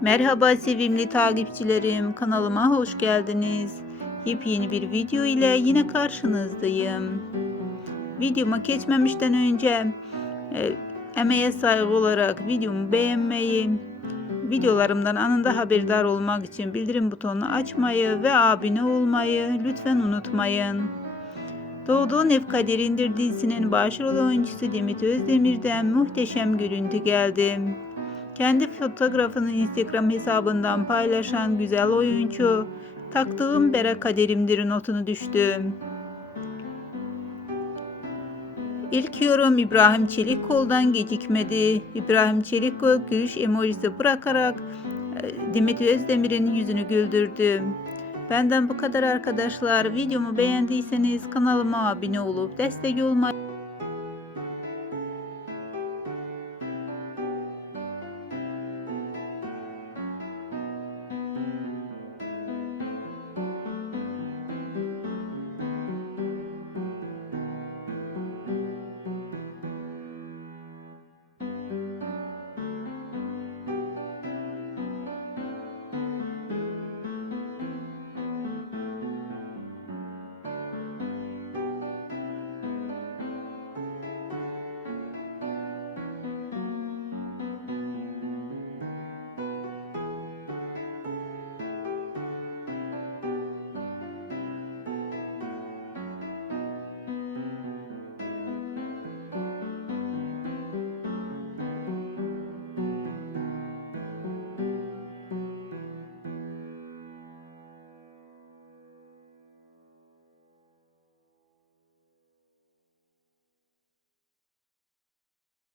Merhaba sevimli takipçilerim, kanalıma hoş geldiniz. Yepyeni bir video ile yine karşınızdayım. Videoma geçmemişten önce e, emeğe saygı olarak videomu beğenmeyi, videolarımdan anında haberdar olmak için bildirim butonunu açmayı ve abone olmayı lütfen unutmayın. Doğduğun Ev Kaderindir dizisinin başrol oyuncusu Demet Özdemir'den muhteşem görüntü geldi. Kendi fotoğrafını Instagram hesabından paylaşan güzel oyuncu, taktığım bere kaderimdir notunu düştü. İlk yorum İbrahim Çelikkol'dan gecikmedi. İbrahim Çelikkol gülüş emojisi bırakarak e, Demet Özdemir'in yüzünü güldürdü. Benden bu kadar arkadaşlar. Videomu beğendiyseniz kanalıma abone olup destek olmayı